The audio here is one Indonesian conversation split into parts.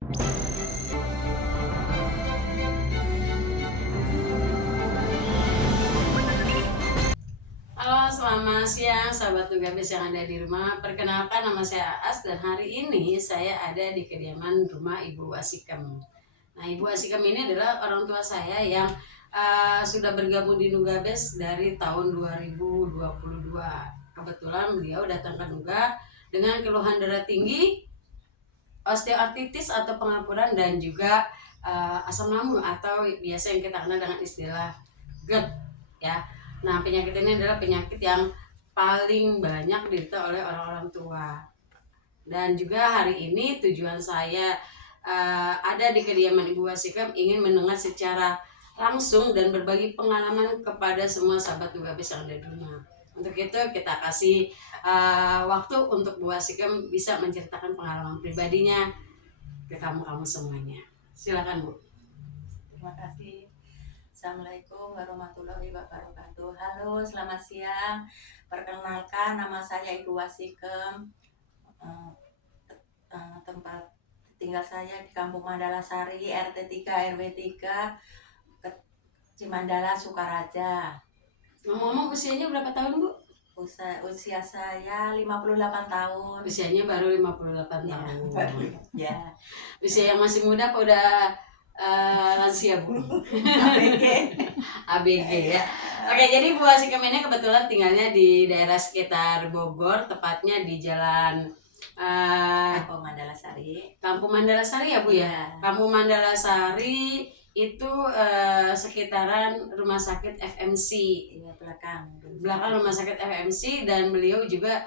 Halo, selamat siang sahabat Nugabes yang ada di rumah. Perkenalkan, nama saya Aas dan hari ini saya ada di kediaman rumah Ibu Wasikam. Nah, Ibu Wasikam ini adalah orang tua saya yang sudah bergabung di Nugabes dari tahun 2022. Kebetulan beliau datang ke Nuga dengan keluhan darah tinggi, osteoartritis atau pengapuran, dan juga asam lambung atau biasa yang kita kenal dengan istilah GERD ya. Nah, penyakit ini adalah penyakit yang paling banyak diderita oleh orang-orang tua. Dan juga hari ini tujuan saya ada di kediaman Ibu Wasikam ingin mendengar secara langsung dan berbagi pengalaman kepada semua sahabat Nugabes yang ada di rumah. Untuk itu kita kasih waktu untuk Bu Wasikam bisa menceritakan pengalaman pribadinya ke kamu semuanya. Silakan, Bu. Terima kasih. Assalamualaikum warahmatullahi wabarakatuh. Halo, selamat siang. Perkenalkan, nama saya Ibu Wasikam. Tempat tinggal saya di Kampung Mandala Sari, RT 3 RW 3, Cimandala, Sukaraja. Ngomong-ngomong, usianya berapa tahun, Bu? Usia saya 58 tahun. Usianya baru 58 Ya, tahun. ya. Usia yang masih muda apa udah lansia, Bu? ABG. ABG ya. Oke, jadi Bu Wasikam ini kebetulan tinggalnya di daerah sekitar Bogor, tepatnya di jalan Kampung Mandala Sari. Kampung Mandala Sari ya, Bu ya? Ya. Kampung Mandala Sari itu sekitaran Rumah Sakit FMC. Iya, belakang Rumah sakit FMC, dan beliau juga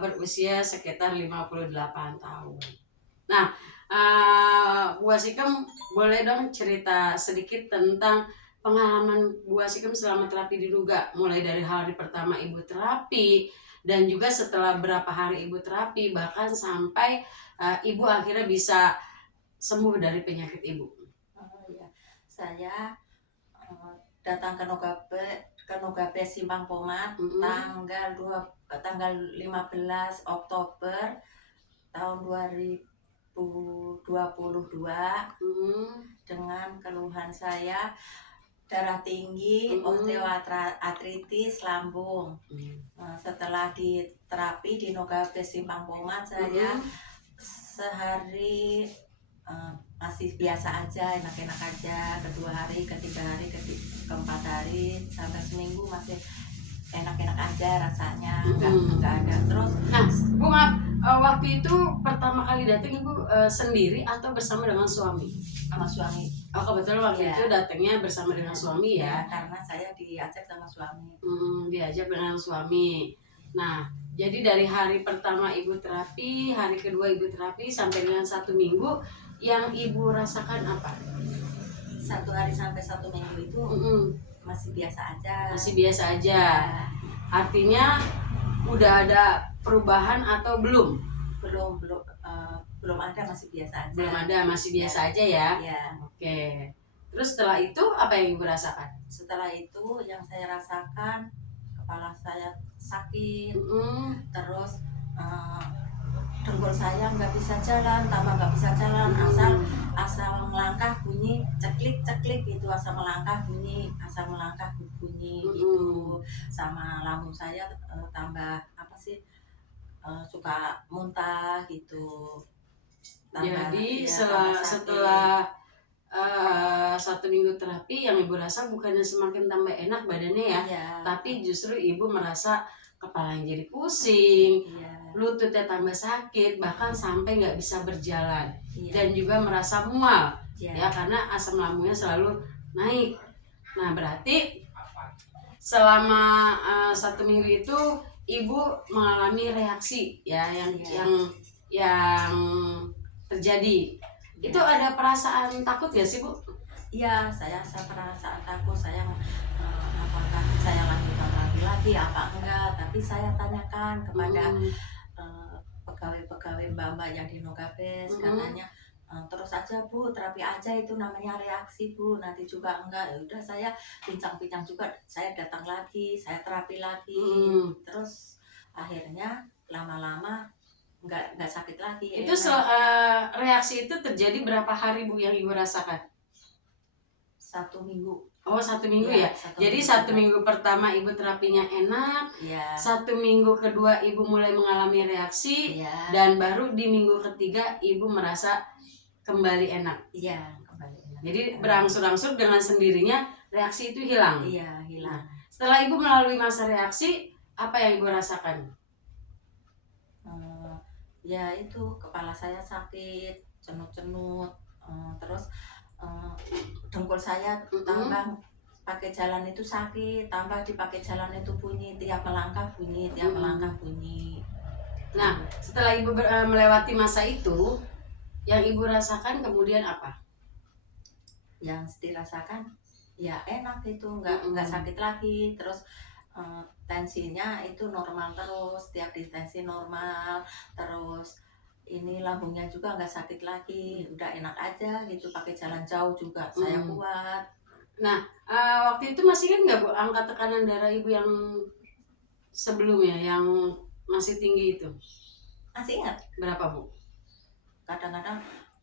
berusia sekitar 58 tahun. Nah, Bu Wasikam boleh dong cerita sedikit tentang pengalaman Bu Wasikam selama terapi di Nuga, mulai dari hari pertama Ibu terapi dan juga setelah berapa hari Ibu terapi, bahkan sampai Ibu akhirnya bisa sembuh dari penyakit Ibu. Oh, ya. Saya datang ke Nogabes Simpang Pomat tanggal 15 Oktober tahun 2022 dengan keluhan saya darah tinggi, osteoartritis lambung. Setelah diterapi di Nogabes Simpang Pomat, saya sehari masih biasa aja, enak-enak aja. Kedua hari, ketiga hari, keempat hari, sampai seminggu masih enak-enak aja rasanya, enggak ada. Terus, nah, Bu, maaf, waktu itu pertama kali datang Ibu sendiri atau bersama dengan suami? sama suami. Oh, kebetulan waktu itu datangnya bersama dengan suami ya? Karena saya diajak sama suami. Diajak dengan suami. Nah, jadi dari hari pertama Ibu terapi, hari kedua Ibu terapi, sampai dengan 1 minggu, yang Ibu rasakan apa? 1 hari sampai 1 minggu itu masih biasa aja. Masih biasa aja. Artinya udah ada perubahan atau belum? Belum ada, masih biasa aja. Belum ada, masih biasa aja ya? Ya. Oke. Terus setelah itu apa yang Ibu rasakan? Setelah itu yang saya rasakan, kepala saya sakit, terus dengkul saya nggak bisa jalan, tambah nggak bisa jalan, asal melangkah bunyi ceklik gitu, asal melangkah bunyi gitu, sama lambung saya tambah apa sih, suka muntah gitu. Jadi setelah 1 minggu terapi, yang Ibu rasa bukannya semakin tambah enak badannya ya, tapi justru Ibu merasa kepala yang jadi pusing, lututnya tambah sakit, bahkan sampai nggak bisa berjalan, dan juga merasa mual ya, karena asam lambungnya selalu naik. Nah, berarti selama 1 minggu itu Ibu mengalami reaksi ya yang terjadi. Itu ada perasaan takut gak sih, Bu? Iya, saya perasaan takut. Saya apakah saya lanjutkan lagi apa enggak, tapi saya tanyakan kepada pegawai-pegawai mbak-mbak yang di Nogabes, katanya terus aja Bu, terapi aja, itu namanya reaksi Bu, nanti juga enggak. Ya udah, saya bincang-bincang juga, saya datang lagi, saya terapi lagi. Terus akhirnya lama-lama nggak sakit lagi. Itu reaksi itu terjadi berapa hari Bu yang Ibu rasakan? 1 minggu. Oh 1 minggu ya. Jadi 1 minggu pertama Ibu terapinya enak. Ya. 1 minggu kedua Ibu mulai mengalami reaksi. Ya. Dan baru di minggu ketiga Ibu merasa kembali enak. Iya, kembali enak. Jadi berangsur-angsur dengan sendirinya reaksi itu hilang. Iya, hilang. Nah, setelah Ibu melalui masa reaksi, apa yang Ibu rasakan? Ya itu kepala saya sakit, cenut-cenut, terus dengkul saya tambah pakai jalan itu sakit, tambah dipakai jalan itu bunyi, tiap melangkah bunyi, tiap melangkah bunyi. Nah, setelah Ibu melewati masa itu, yang Ibu rasakan kemudian apa? Yang dirasakan ya enak itu, nggak sakit lagi, terus tensinya itu normal terus, tiap di tensi normal, terus ini lambungnya juga nggak sakit lagi, udah enak aja gitu, pakai jalan jauh juga saya kuat. Nah, waktu itu masih kan nggak Bu angka tekanan darah Ibu yang sebelumnya yang masih tinggi itu? Masih ingat? Berapa Bu? Kadang-kadang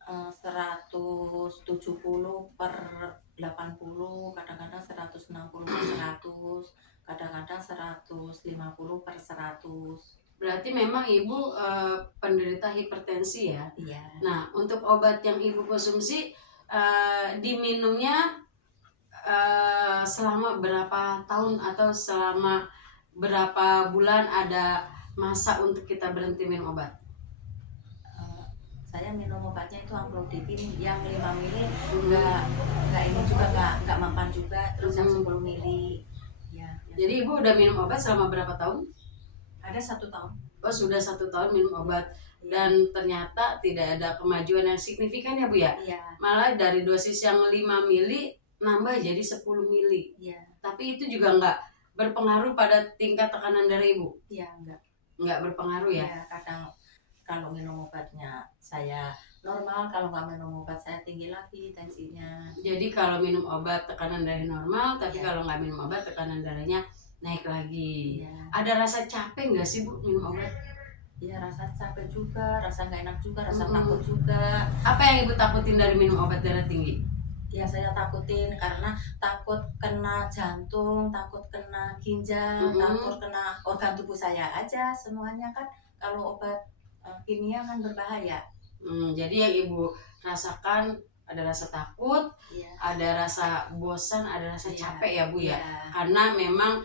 170/80, kadang-kadang 160/100, kadang-kadang 150/100. Berarti memang Ibu penderita hipertensi ya? Iya. Nah, untuk obat yang Ibu konsumsi diminumnya selama berapa tahun atau selama berapa bulan ada masa untuk kita berhenti minum obat? Saya minum obatnya itu amlodipin yang 5 mili, nggak ini juga nggak mempan juga, terus yang 10 mili. Ya. Jadi Ibu udah minum obat selama berapa tahun? Ada 1 tahun. Oh sudah 1 tahun minum obat. Dan ternyata tidak ada kemajuan yang signifikan ya Bu ya? Iya. Malah dari dosis yang 5 mili nambah jadi 10 mili. Iya. Tapi itu juga nggak berpengaruh pada tingkat tekanan darah Ibu? Iya, enggak. Nggak berpengaruh ya? Iya, kadang kalau minum obatnya saya normal, kalau nggak minum obat saya tinggi lagi tensinya. Jadi kalau minum obat tekanan darah normal, tapi kalau nggak minum obat tekanan darahnya naik lagi. Ya. Ada rasa capek nggak sih Bu minum obat? Iya, rasa capek juga, rasa nggak enak juga, rasa takut juga. Apa yang Ibu takutin dari minum obat darah tinggi? Ya saya takutin karena takut kena jantung, takut kena ginjal, takut kena organ tubuh saya aja semuanya kan. Kalau obat kimia kan berbahaya. Jadi yang Ibu rasakan ada rasa takut, ada rasa bosan, ada rasa capek ya Bu ya. Karena memang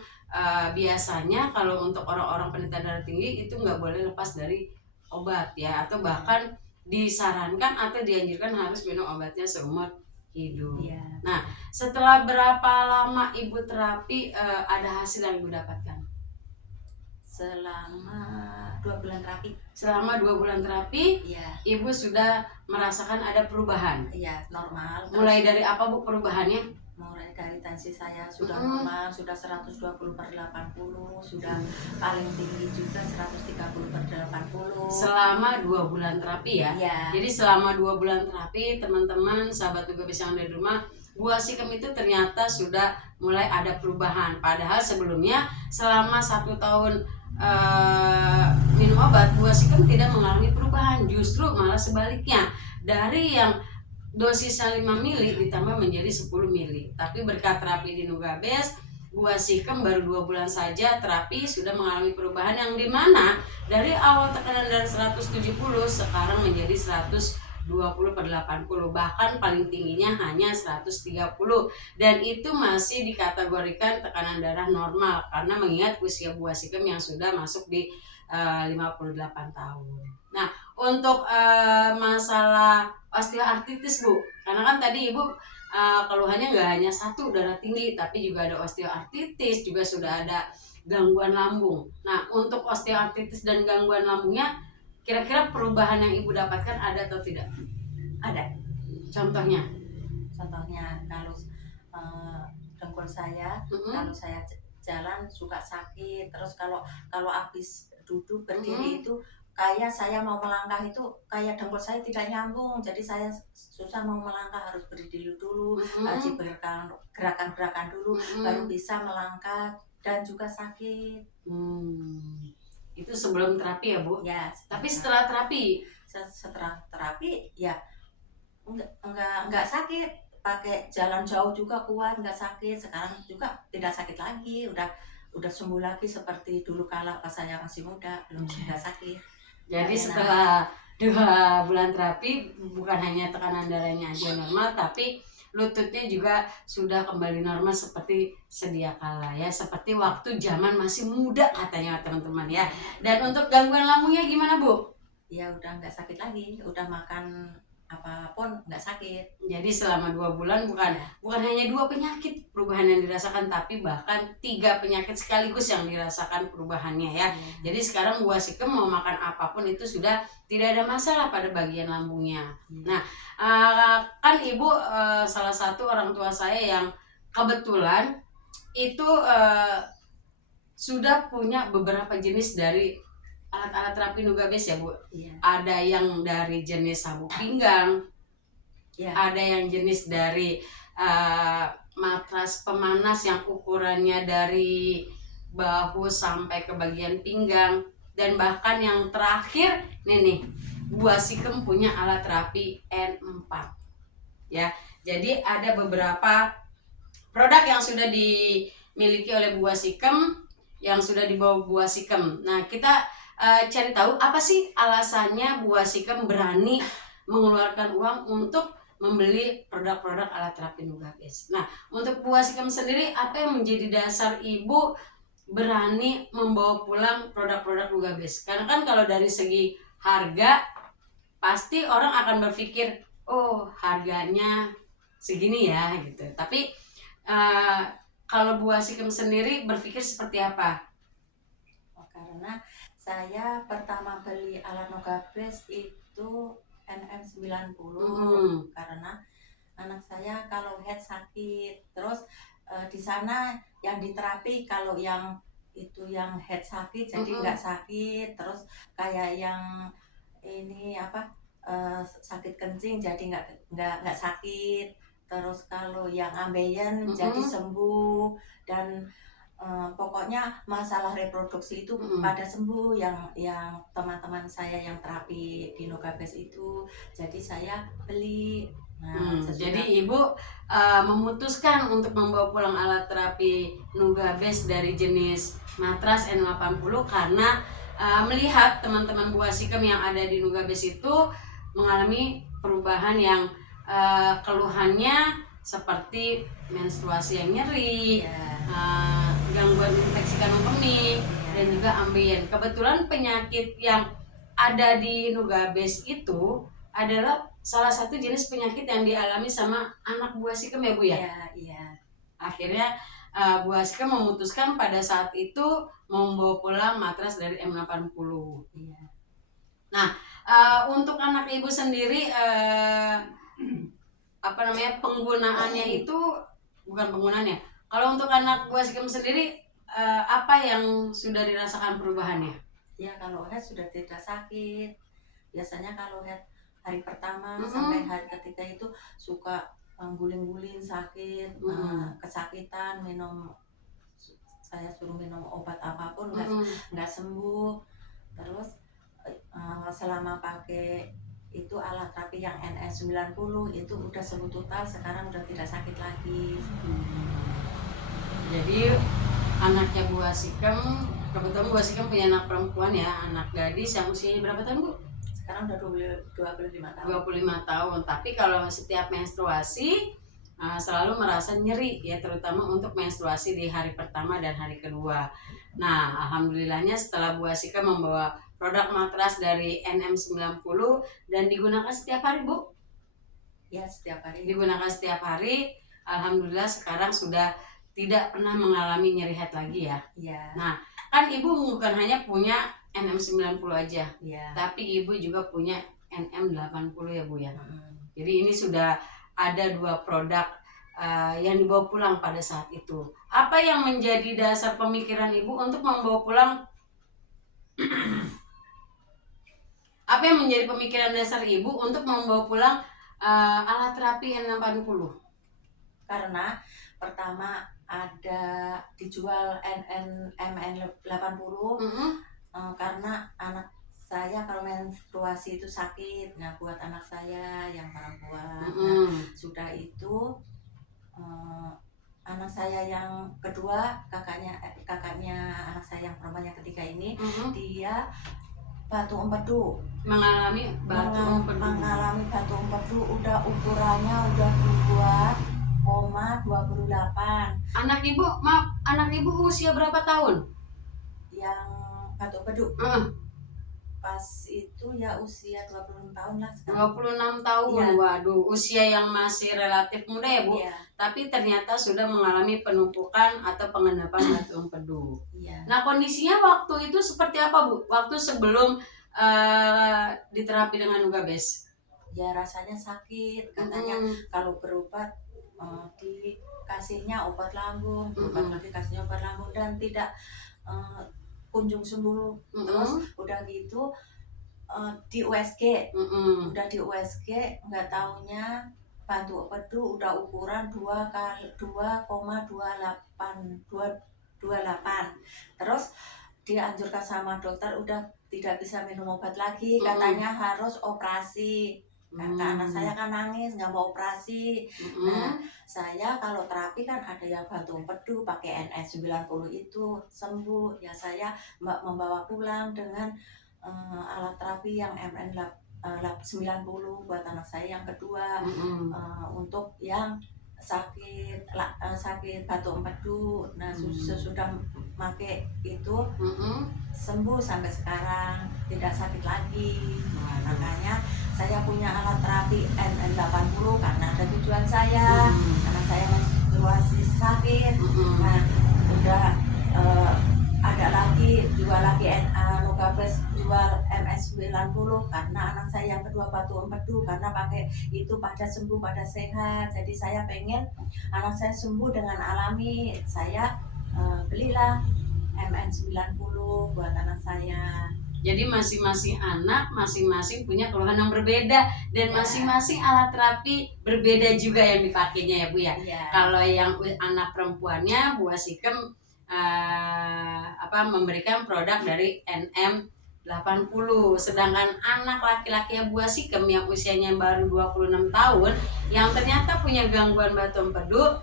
biasanya kalau untuk orang-orang penderita darah tinggi itu nggak boleh lepas dari obat ya, atau bahkan disarankan atau dianjurkan harus minum obatnya seumur hidup. Nah, setelah berapa lama Ibu terapi ada hasil yang Ibu dapatkan? Selama 2 bulan terapi. Selama 2 bulan terapi, Ibu sudah merasakan ada perubahan? Iya, normal. Mulai dari apa Bu perubahannya? Mulai dari tensi saya sudah normal, sudah 120/80, sudah paling tinggi juga 130/80. Selama 2 bulan terapi ya? Jadi selama 2 bulan terapi, teman-teman, sahabat BPBS yang ada di rumah, Bu Asikem itu ternyata sudah mulai ada perubahan. Padahal sebelumnya selama 1 tahun minum obat, Bu Asikem tidak mengalami perubahan, justru malah sebaliknya. Dari yang dosisnya 5 mili ditambah menjadi 10 mili. Tapi berkat terapi di Nugabes, Bu Asikem baru 2 bulan saja terapi sudah mengalami perubahan yang dimana dari awal tekanan darah 170 sekarang menjadi 120/80, bahkan paling tingginya hanya 130, dan itu masih dikategorikan tekanan darah normal karena mengingat usia Bu Asikem yang sudah masuk di 58 tahun. Nah, untuk masalah osteoartritis Bu, karena kan tadi Ibu keluhannya nggak hanya satu darah tinggi, tapi juga ada osteoartritis, juga sudah ada gangguan lambung. Nah, untuk osteoartritis dan gangguan lambungnya, kira-kira perubahan yang Ibu dapatkan ada atau tidak? Ada. Contohnya? Contohnya kalau dengkul saya, kalau saya jalan suka sakit, terus kalau habis duduk berdiri itu kayak saya mau melangkah itu kayak dengkul saya tidak nyambung, jadi saya susah mau melangkah, harus berdiri dulu, harus gerakan-gerakan dulu, baru bisa melangkah, dan juga sakit. Itu sebelum terapi ya Bu? Ya, Tapi setelah terapi? Setelah terapi ya enggak sakit, pakai jalan jauh juga kuat, enggak sakit. Sekarang juga tidak sakit lagi, udah sembuh lagi seperti dulu kala pas saya masih muda, belum enggak sakit. Jadi Enggak setelah 2 bulan terapi, bukan hanya tekanan darahnya aja normal, tapi lututnya juga sudah kembali normal seperti sedia kala ya, seperti waktu zaman masih muda katanya teman-teman ya. Dan untuk gangguan lambungnya gimana Bu? Ya udah enggak sakit lagi, udah makan apapun enggak sakit. Jadi selama 2 bulan bukan hanya 2 penyakit perubahan yang dirasakan, tapi bahkan 3 penyakit sekaligus yang dirasakan perubahannya ya. Jadi sekarang Bu Wasikem mau makan apapun itu sudah tidak ada masalah pada bagian lambungnya. Nah, kan Ibu salah satu orang tua saya yang kebetulan itu sudah punya beberapa jenis dari alat-alat terapi Nugabes ya Bu. Ada yang dari jenis sabuk pinggang, ada yang jenis dari matras pemanas yang ukurannya dari bahu sampai ke bagian pinggang, dan bahkan yang terakhir nih Bu Wasikem punya alat terapi N4 ya. Jadi ada beberapa produk yang sudah dimiliki oleh Bu Wasikem, yang sudah dibawa Bu Wasikem. Nah, kita cari tahu apa sih alasannya Bu Wasikem berani mengeluarkan uang untuk membeli produk-produk alat terapi Nugabes. Nah, untuk Bu Wasikem sendiri, apa yang menjadi dasar Ibu berani membawa pulang produk-produk Nugabes? Karena kan kalau dari segi harga, pasti orang akan berpikir, oh harganya segini ya gitu. Tapi kalau Bu Wasikem sendiri berpikir seperti apa? Karena saya pertama beli alat Nugabes itu NM90 karena anak saya kalau head sakit, terus di sana yang diterapi kalau yang itu yang head sakit jadi nggak sakit, terus kayak yang ini apa sakit kencing jadi nggak sakit, terus kalau yang ambeien jadi sembuh, dan pokoknya masalah reproduksi itu pada sembuh yang teman-teman saya yang terapi di Nugabes itu, jadi saya beli. Jadi Ibu memutuskan untuk membawa pulang alat terapi Nugabes dari jenis matras N80 karena melihat teman-teman Bu Wasikem yang ada di Nugabes itu mengalami perubahan yang keluhannya seperti menstruasi yang nyeri, gangguan infeksi kandung kemih, dan juga ambien. Kebetulan penyakit yang ada di Nugabes itu adalah salah satu jenis penyakit yang dialami sama anak Bu Wasikem ya Bu ya? Iya. Akhirnya Bu Wasikem memutuskan pada saat itu membawa pulang matras dari M80. Iya. Nah, untuk anak Ibu sendiri penggunaannya itu bukan penggunaannya. Kalau untuk anak Bu Wasikem sendiri apa yang sudah dirasakan perubahannya? Ya kalau head sudah tidak sakit. Biasanya kalau head hari pertama sampai hari ketiga itu suka guling-guling sakit, kesakitan, saya suruh minum obat apapun nggak sembuh. Terus selama pakai itu alat terapi yang NS90 itu udah sembuh total, sekarang udah tidak sakit lagi. Jadi anaknya Bu Wasikem, kebetulan Bu Wasikem punya anak perempuan ya, anak gadis yang usianya berapa tahun Bu? Sekarang udah 25 tahun. 25 tahun, tapi kalau setiap menstruasi selalu merasa nyeri ya, terutama untuk menstruasi di hari pertama dan hari kedua. Nah, alhamdulillahnya setelah Bu Wasikem membawa produk matras dari NM90 dan digunakan setiap hari Bu? Ya, setiap hari. Digunakan setiap hari, alhamdulillah sekarang sudah tidak pernah mengalami nyeri head lagi ya. Iya. Nah, kan Ibu bukan hanya punya NM90 aja, tapi Ibu juga punya NM80 ya Bu ya. Jadi ini sudah ada 2 produk yang dibawa pulang pada saat itu. Apa yang menjadi dasar pemikiran Ibu untuk membawa pulang? Apa yang menjadi pemikiran dasar Ibu untuk membawa pulang alat terapi N80? Karena pertama ada dijual MN80, karena anak saya kalau menstruasi itu sakit. Nah, buat anak saya yang perempuan. Nah, sudah itu anak saya yang kedua, kakaknya anak saya yang perempuan yang ketiga ini, dia batu empedu, mengalami batu empedu, udah ukurannya udah 2,28. Anak ibu usia berapa tahun Yang batu empedu pas itu ya usia 26 tahun lah sekarang. 26 tahun ya. Waduh, usia yang masih relatif muda ya Bu ya. Tapi ternyata sudah mengalami penumpukan atau pengendapan batu empedu ya. Nah, kondisinya waktu itu seperti apa Bu? Waktu sebelum diterapi dengan Nugabes? Ya rasanya sakit, katanya kalau berobat dikasihnya obat lambung, berobat lagi kasihnya obat lambung dan tidak kunjung sembuh. Terus udah gitu di USG, udah di USG, nggak taunya batu empedu udah ukuran 2,28. Terus dianjurkan sama dokter udah tidak bisa minum obat lagi, katanya harus operasi. Kata anak saya kan nangis nggak mau operasi. Nah, saya kalau terapi kan ada yang batu empedu pakai NS90 itu sembuh. Ya saya membawa pulang dengan alat terapi yang MN90 buat anak saya yang kedua. Untuk yang sakit batu empedu. Nah, sesudah pakai itu sembuh sampai sekarang, tidak sakit lagi. Makanya saya punya alat terapi NN80 karena ada tujuan saya, karena saya menstruasi sakit. Nah, udah ada lagi jual lagi Nugabes, jual MS90 karena anak saya yang kedua batu empedu, karena pakai itu pada sembuh, pada sehat. Jadi saya pengen anak saya sembuh dengan alami. Saya belilah MN90 buat anak saya. Jadi masing-masing anak masing-masing punya keluhan yang berbeda dan masing-masing alat terapi berbeda juga yang dipakainya ya Bu ya. Kalau yang anak perempuannya Bu Wasikem memberikan produk dari NM80, sedangkan anak laki-laki Bu Wasikem yang usianya baru 26 tahun yang ternyata punya gangguan batu empedu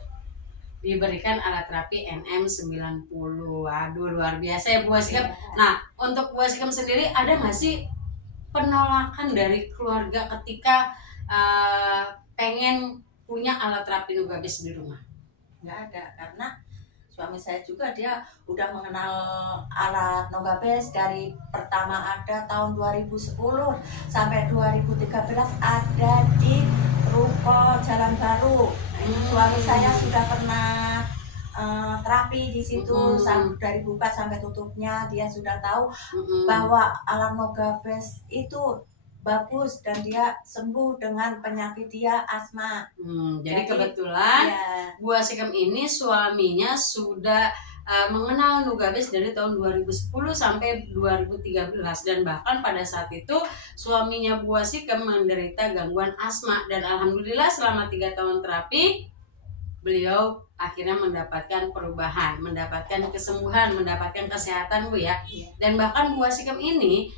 diberikan alat terapi NM90. Waduh, luar biasa ya Bu Wasikem. Nah, untuk Bu Wasikem sendiri ada nggak sih penolakan dari keluarga ketika pengen punya alat terapi Nugabes di rumah? Nggak ada, karena suami saya juga dia udah mengenal alat Nugabes dari pertama ada tahun 2010 sampai 2013 ada di Ruko Jalan Baru. Suami saya sudah pernah terapi di situ dari buka sampai tutupnya. Dia sudah tahu bahwa alat Nugabes itu bagus dan dia sembuh dengan penyakit dia asma. Jadi kebetulan Bu Wasikem ini suaminya sudah mengenal Nugabes dari tahun 2010 sampai 2013 dan bahkan pada saat itu suaminya Bu Wasikem menderita gangguan asma dan alhamdulillah selama 3 tahun terapi beliau akhirnya mendapatkan perubahan, mendapatkan kesembuhan, mendapatkan kesehatan Bu ya. Dan bahkan Bu Wasikem ini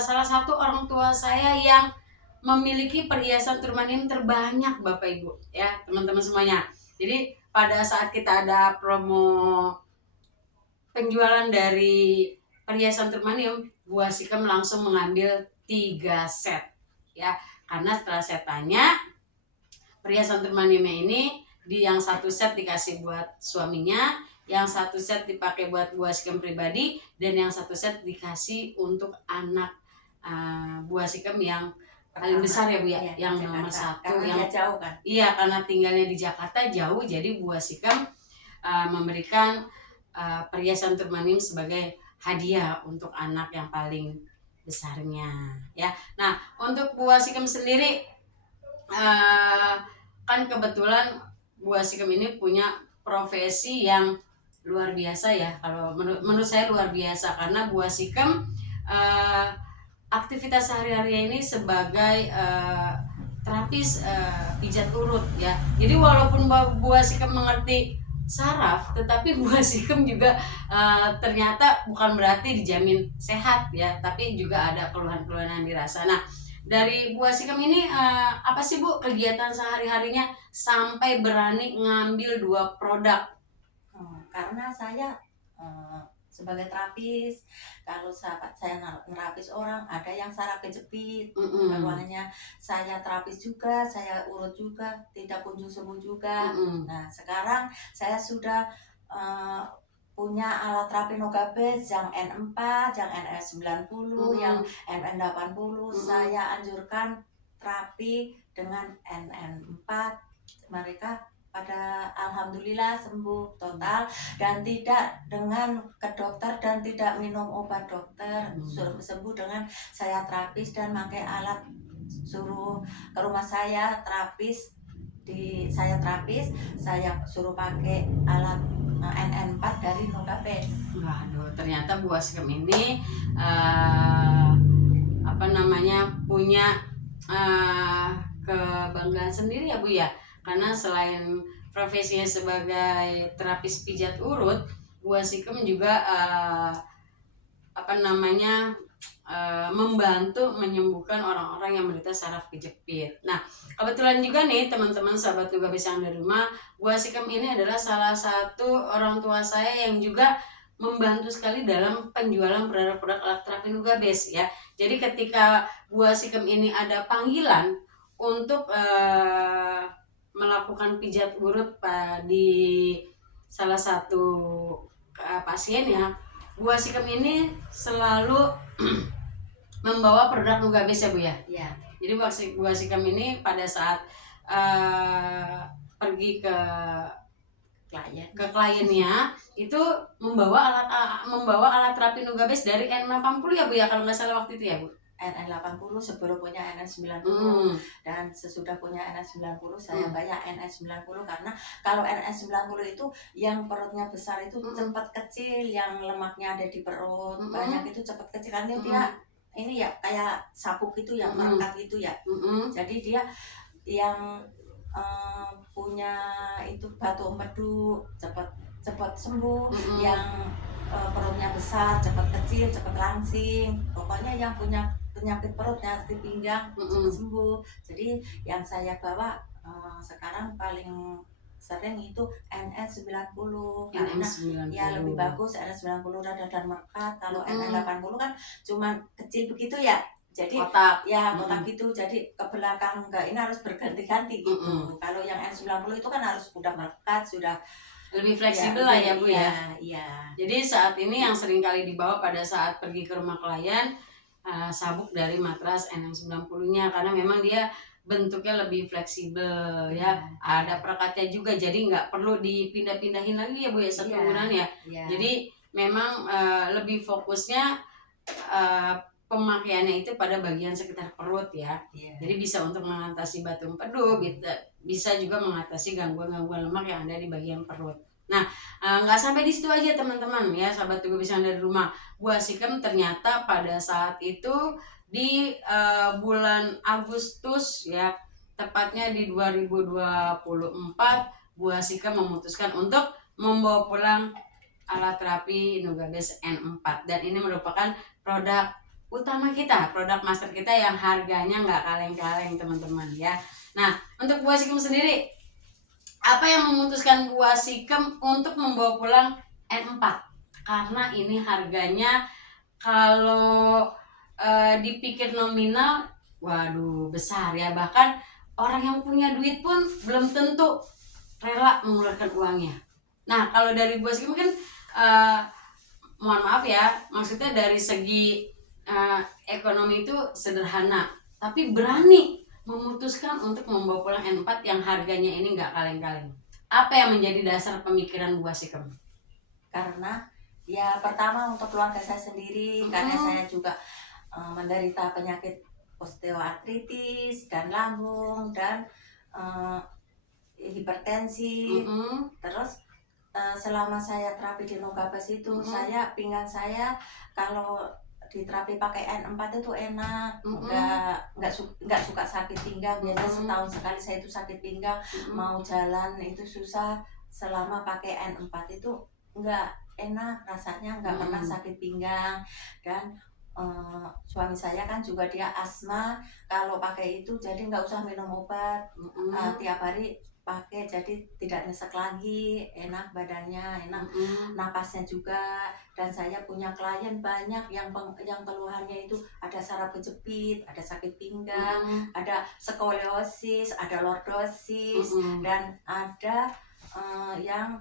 salah satu orang tua saya yang memiliki perhiasan turmanim terbanyak Bapak Ibu ya teman-teman semuanya. Jadi pada saat kita ada promo penjualan dari perhiasan turmanim, Bu Wasikem langsung mengambil 3 set ya, karena setelah saya tanya perhiasan turmanimnya ini yang 1 set dikasih buat suaminya, yang 1 set dipakai buat Bu Wasikem pribadi, dan yang 1 set dikasih untuk anak Bu Wasikem yang paling besar ya Bu ya, yang nomor 1 yang jauh kan? Iya, karena tinggalnya di Jakarta jauh, jadi Bu Wasikem memberikan perhiasan turmanim sebagai hadiah untuk anak yang paling besarnya ya. Nah, untuk Bu Wasikem sendiri kan kebetulan Bu Wasikem ini punya profesi yang luar biasa ya. Kalau menurut saya luar biasa karena Bu Wasikem aktivitas sehari-hari ini sebagai terapis pijat urut ya. Jadi walaupun Bu Wasikem mengerti saraf, tetapi buah sikem juga ternyata bukan berarti dijamin sehat ya, tapi juga ada keluhan-keluhan yang dirasa. Nah, dari buah sikem ini apa sih Bu kegiatan sehari-harinya sampai berani ngambil 2 produk? Karena saya sebagai terapis, kalau sahabat saya nerapis orang, ada yang saraf kejepit, kalau hanya saya terapis juga, saya urut juga, tidak kunjung sembuh juga. Nah, sekarang saya sudah punya alat terapi Nogabes yang N4, yang NS90, yang NN80. Saya anjurkan terapi dengan NN4. Mereka pada alhamdulillah sembuh total dan tidak dengan ke dokter dan tidak minum obat dokter, sembuh dengan saya terapis dan pakai alat, suruh ke rumah saya terapis, saya suruh pakai alat NN4 dari Nogabes. Waduh, ternyata buah sikem ini punya kebanggaan sendiri ya Bu ya, karena selain profesinya sebagai terapis pijat urut, buah sikem juga membantu menyembuhkan orang-orang yang menderita saraf kejepit. Nah, kebetulan juga nih teman-teman sahabat Nogabes yang dari rumah, buah sikem ini adalah salah satu orang tua saya yang juga membantu sekali dalam penjualan produk-produk alat terapi Nogabes ya. Jadi ketika buah sikem ini ada panggilan untuk melakukan pijat urut di salah satu pasien ya, buah sikem ini selalu membawa produk Nogabes ya Bu ya. Iya. Jadi buah sikem ini pada saat pergi ke kliennya itu membawa alat terapi Nogabes dari N80 ya Bu ya, kalau nggak salah waktu itu ya Bu. NN80 sebelum punya NN90 dan sesudah punya NN90 saya banyak NN90, karena kalau NN90 itu yang perutnya besar itu cepat kecil, yang lemaknya ada di perut banyak itu cepat kecil, karena dia ini ya kayak sabuk itu yang merekat gitu ya. Jadi dia yang punya itu batu empedu cepat sembuh, yang perutnya besar cepat kecil, cepat langsing, pokoknya yang punya penyakit perut, nyeri pinggang cepat sembuh. Jadi yang saya bawa sekarang paling sering itu NS90 karena ya lebih bagus. NS90 rada dan merekat, kalau NN80 kan cuma kecil begitu ya, jadi kotak gitu, jadi ke belakang enggak, ini harus berganti-ganti gitu. Kalau yang N90 itu kan harus sudah melekat, sudah lebih fleksibel lah ya Bu ya. Iya. Jadi saat ini yang sering kali dibawa pada saat pergi ke rumah klien sabuk dari matras NM90-nya, karena memang dia bentuknya lebih fleksibel ya. Ada perekatnya juga, jadi nggak perlu dipindah-pindahin lagi ya Bu ya saat penggunaan ya. Jadi memang lebih fokusnya pemakaiannya itu pada bagian sekitar perut ya. Jadi bisa untuk mengatasi batu empedu, bisa juga mengatasi gangguan-gangguan lemak yang ada di bagian perut. Nah, nggak sampai di situ aja teman-teman ya, sahabat juga bisa dari rumah. Buah sikem ternyata pada saat itu di bulan Agustus ya, tepatnya di 2024, buah sikem memutuskan untuk membawa pulang alat terapi Nogabes N4, dan ini merupakan produk utama kita, produk master kita yang harganya nggak kaleng-kaleng teman-teman ya. Nah, untuk buah sikem sendiri, apa yang memutuskan buah sikem untuk membawa pulang N4? Karena ini harganya kalau dipikir nominal, waduh besar ya, bahkan orang yang punya duit pun belum tentu rela mengeluarkan uangnya. Nah, kalau dari buah sikem mungkin mohon maaf ya, maksudnya dari segi ekonomi itu sederhana, tapi berani memutuskan untuk membawa pulang N4 yang harganya ini nggak kaleng-kaleng. Apa yang menjadi dasar pemikiran buah sikem? Karena ya pertama untuk keluarga saya sendiri, karena saya juga menderita penyakit osteoartritis dan lambung dan hipertensi. Terus selama saya terapi di Nogabes itu pinggang saya kalau diterapi pakai N4 itu enak, nggak suka sakit pinggang. Biasanya setahun sekali saya itu sakit pinggang, mau jalan itu susah, selama pakai N4 itu nggak enak rasanya, nggak pernah sakit pinggang. Dan suami saya kan juga dia asma, kalau pakai itu jadi nggak usah minum obat, tiap hari pakai jadi tidak nyesek lagi, enak badannya, enak napasnya juga. Dan saya punya klien banyak yang keluhannya itu ada saraf kejepit, ada sakit pinggang, ada skoliosis, ada lordosis, dan ada yang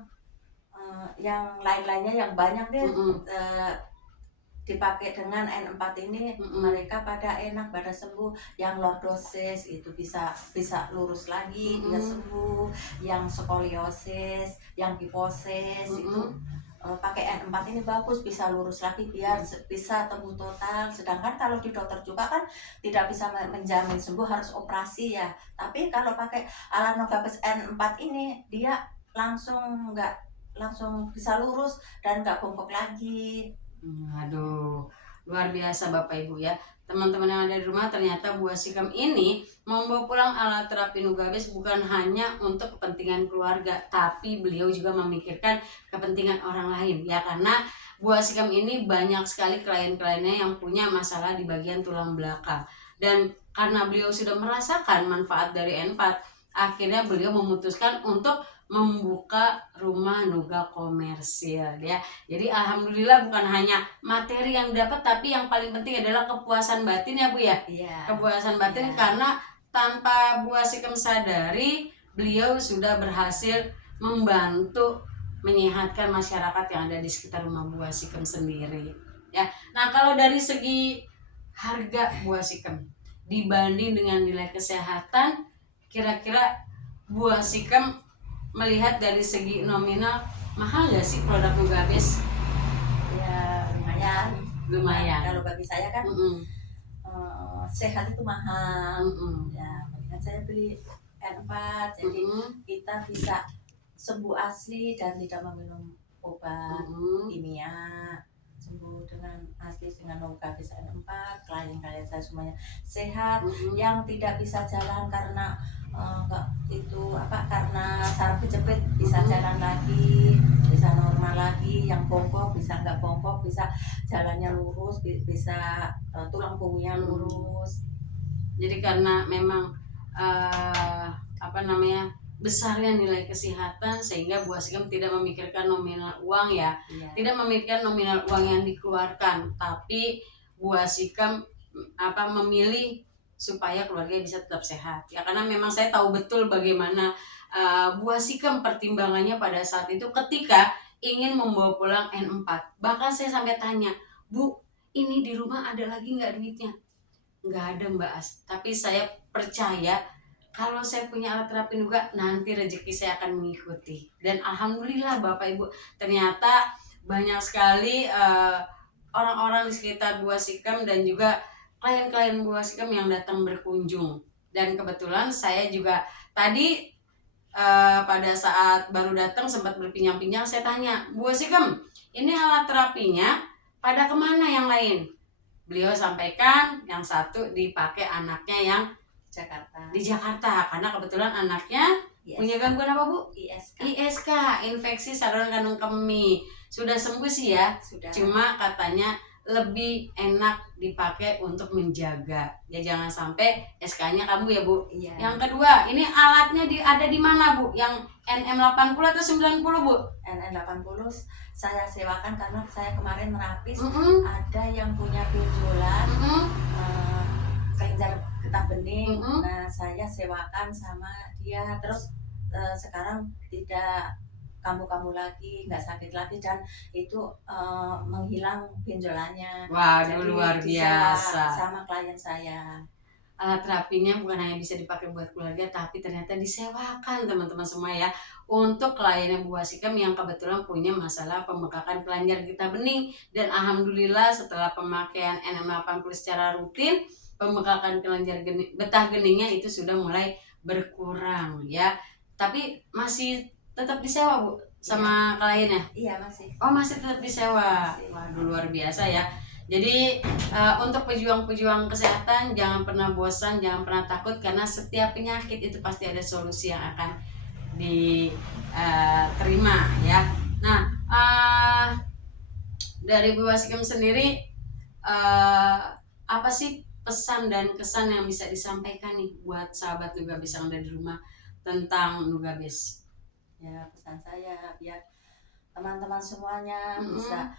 lain-lainnya yang banyak deh. Dipakai dengan N4 ini mereka pada enak, pada sembuh. Yang lordosis itu bisa lurus lagi, bisa sembuh. Yang skoliosis, yang hiposis itu pakai N4 ini bagus, bisa lurus lagi, biar bisa tembus total. Sedangkan kalau di dokter juga kan tidak bisa menjamin sembuh, harus operasi ya. Tapi kalau pakai alat Novabes N4 ini dia langsung bisa lurus dan nggak bongkok lagi. Aduh, luar biasa Bapak Ibu ya. Teman-teman yang ada di rumah, ternyata Bu Asikam ini membawa pulang alat terapi Nugabes bukan hanya untuk kepentingan keluarga, tapi beliau juga memikirkan kepentingan orang lain ya. Karena Bu Asikam ini banyak sekali klien-kliennya yang punya masalah di bagian tulang belakang. Dan karena beliau sudah merasakan manfaat dari N4, akhirnya beliau memutuskan untuk membuka rumah nuga komersil ya. Jadi alhamdulillah bukan hanya materi yang dapat, tapi yang paling penting adalah kepuasan batin ya Bu ya. Kepuasan batin karena tanpa Bu Asikam sadari, beliau sudah berhasil membantu menyehatkan masyarakat yang ada di sekitar rumah Bu Asikam sendiri ya. Nah, kalau dari segi harga Bu Asikam dibanding dengan nilai kesehatan, kira-kira Bu Asikam melihat dari segi nominal mahal nggak sih produk Nugabes? Ya lumayan. Kalau bagi saya kan sehat itu mahal. Ya, kan saya beli N4, jadi kita bisa sembuh asli dan tidak meminum obat kimia. Sembuh dengan asli dengan Nugabes N4. Klien-klien saya semuanya sehat. Yang tidak bisa jalan karena karena saraf kejepit bisa jalan lagi, bisa normal lagi. Yang bongkok bisa nggak bongkok, bisa jalannya lurus, bisa tulang punggungnya lurus. Jadi karena memang besarnya nilai kesehatan, sehingga Bu Asikam tidak memikirkan nominal uang ya. Tidak memikirkan nominal uang yang dikeluarkan, tapi Bu Asikam memilih supaya keluarga bisa tetap sehat ya. Karena memang saya tahu betul bagaimana Bu Asikam pertimbangannya pada saat itu ketika ingin membawa pulang N4. Bahkan saya sampai tanya, Bu, ini di rumah ada lagi nggak duitnya? Nggak ada Mbak As, tapi saya percaya kalau saya punya alat terapi juga, nanti rezeki saya akan mengikuti. Dan alhamdulillah Bapak Ibu, ternyata banyak sekali orang-orang di sekitar Bu Asikam dan juga klien-klien Bu Asikam yang datang berkunjung. Dan kebetulan saya juga tadi pada saat baru datang sempat berpinjam-pinjam, saya tanya, Bu Asikam, ini alat terapinya pada kemana yang lain? Beliau sampaikan yang satu dipakai anaknya yang di Jakarta, karena kebetulan anaknya punya gangguan apa Bu? ISK, infeksi saluran kandung kemih. Sudah sembuh sih ya, cuma katanya lebih enak dipakai untuk menjaga ya, jangan sampai SK-nya kamu ya Bu. Yang kedua, ini alatnya ada di mana Bu? Yang NM80 atau 90 Bu? NM80 saya sewakan karena saya kemarin merapis, ada yang punya benjolan, kelenjar getah bening. Nah, saya sewakan sama dia, terus sekarang tidak kambuh-kambuh lagi, nggak sakit lagi, dan itu menghilang benjolannya. Waduh, luar biasa. Sama klien saya. Alat terapinya bukan hanya bisa dipakai buat keluarga, tapi ternyata disewakan teman-teman semua ya, untuk kliennya Bu Asikam yang kebetulan punya masalah pembekakan kelenjar getah bening. Dan alhamdulillah setelah pemakaian NM80 secara rutin, pembekakan kelenjar getah geningnya itu sudah mulai berkurang ya. Tapi masih tetap disewa Bu sama kliennya? Iya, masih. Oh, masih tetap disewa. Waduh, luar biasa ya. Jadi untuk pejuang-pejuang kesehatan, jangan pernah bosan, jangan pernah takut, karena setiap penyakit itu pasti ada solusi yang akan diterima ya. Nah, dari Bu Wasikam sendiri apa sih pesan dan kesan yang bisa disampaikan nih buat sahabat Nugabes yang ada di rumah tentang Nugabes? Ya, pesan saya biar teman-teman semuanya bisa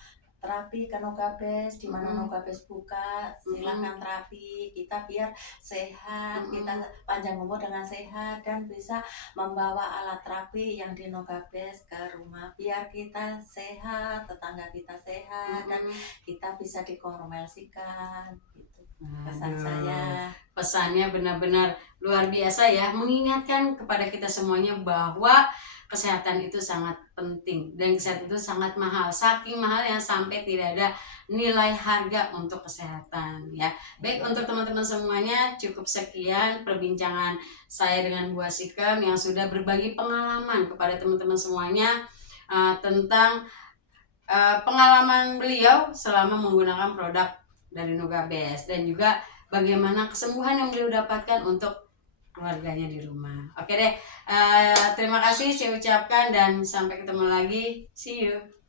terapi ke Nogabes, di mana Nogabes buka, silakan terapi, kita biar sehat, kita panjang umur dengan sehat dan bisa membawa alat terapi yang di Nogabes ke rumah, biar kita sehat, tetangga kita sehat dan kita bisa dikonsultasikan gitu. Pesan saya. Pesannya benar-benar luar biasa ya, mengingatkan kepada kita semuanya bahwa kesehatan itu sangat penting dan kesehatan itu sangat mahal, saking mahalnya sampai tidak ada nilai harga untuk kesehatan ya. Baik, untuk teman-teman semuanya cukup sekian perbincangan saya dengan Bu Wasikam yang sudah berbagi pengalaman kepada teman-teman semuanya tentang pengalaman beliau selama menggunakan produk dari Nugabes dan juga bagaimana kesembuhan yang beliau dapatkan untuk keluarganya di rumah. Oke deh, terima kasih saya ucapkan dan sampai ketemu lagi. See you.